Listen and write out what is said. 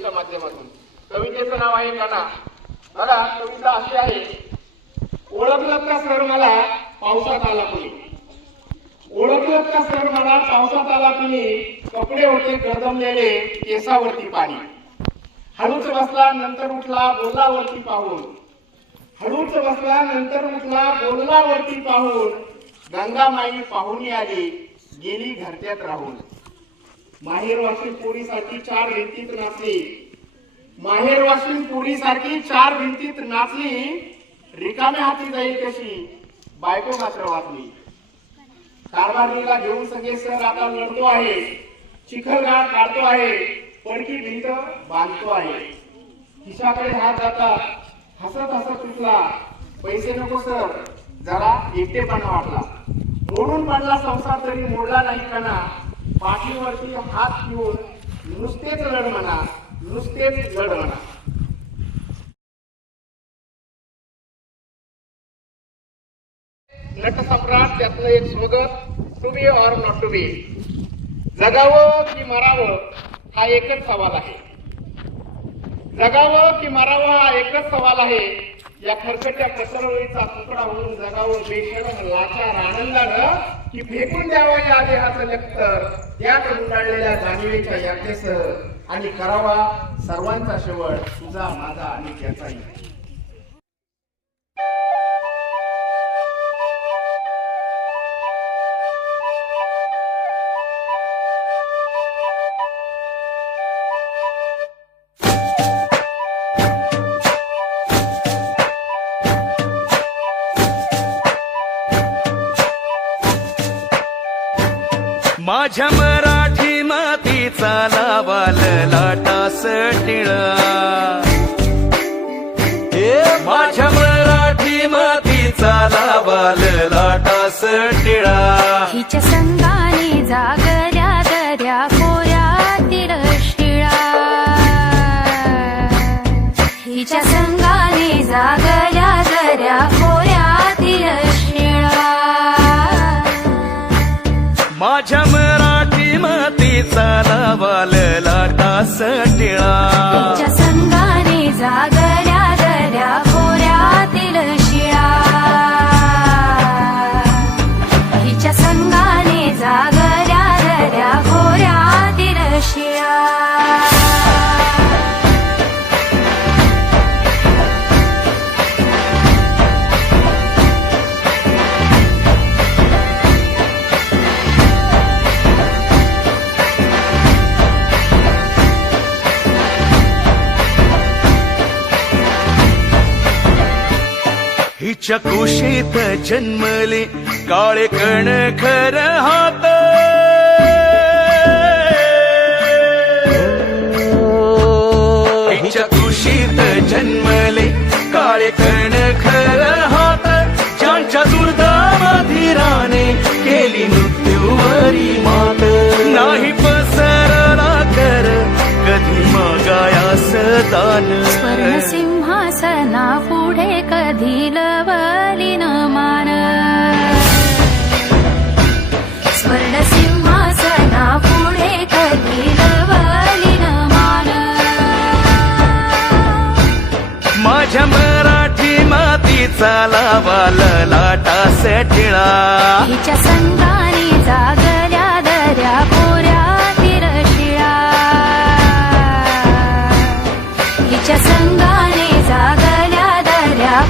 च्या माध्यमातून कवितेचं नाव आहे काना. बघा कविता अशी आहे. ओळखलं का सर मला पावसात आला कुणी, ओळखलं का सर मला पावसात आला कुणी, कपडे होते गरदमलेले केसावरती पाणी, हळूच बसला नंतर उठला बोलला वरती पाहून, हळूच बसला नंतर उठला बोलला वरती पाहून, गंगा माई पाहुणी आली गेली घरट्यात राहून. माहेरवाशी पोरीसाठी चार भिंतीत नाचली, माहेरवाशी पोरीसारखी चार भिंतीत नाचली, रिकाम्या हाती जाईल कशी बायको मात्र वाचली. कारभारीला घेऊन सगळे सर आता लढतो आहे, चिखलगाळ काढतो आहे, पडकी भिंत बांधतो आहे. खिशाकडे हात जाता हसत हसत तुटला, पैसे नको सर जरा एकटेपणा वाटला. मोडून पडला संसार तरी मोडला नाही कणा, पाठीवरती हात घेऊन नुसतेच लढ म्हणा, नुसतेच लढ म्हणा. नटसम्राट त्यातलं एक स्वगत, to be or not to be, जगावं की मरावं हा एकच सवाल आहे, जगावं की मरावं हा एकच सवाल आहे. या खरकट्या पसरवळीचा तुकडा होऊन जगावं बेशरम लाचार आनंदानं, की फेकून द्यावं या देहाचं लक्तर त्यात गुंडाळलेल्या जाणीवेच्या याज्ञेसह, आणि करावा सर्वांचा शेवट तुझा माझा आणि त्याचाही. माझ्या मराठी मातीचा लावाल लाटास टिळा, माझ्या मराठी मातीचा लावाल लाटास टिळा. हिच्या संगाने जागल्या दर्या खोऱ्यातील शिळा, हिच्या संगाने जागल्या दर्या खोऱ्यातील शिळा. माझ्या मराठी मातीचा लावाल लाटास टिळा, हिच्या संगाने जागल्या दर्या खोऱ्यातील शिळा, हिच्या संगाने जागल्या दर्या खोऱ्यातील शिळा. हिच्या कुशीत जन्मले काळे कण खर हात, हिच्या कुशीत जन्मले काळे कण खर हात, ज्यांच्या दुर्दाम धीराने केली मृत्यूवरी मात. नाही पसरला कर कधी मागायास दान, स्वर्ण सिंहासना पुढे कधी लवली न मान, स्वर्ण सिंहासना पुढे कधी लवली न मान. माझ्या मराठी मातीचा लावाल लाटास टिळा, हिच्या संगाने जागल्या दर्या खोऱ्यातील शिळा, हिच्या संगाने जागल्या दर्या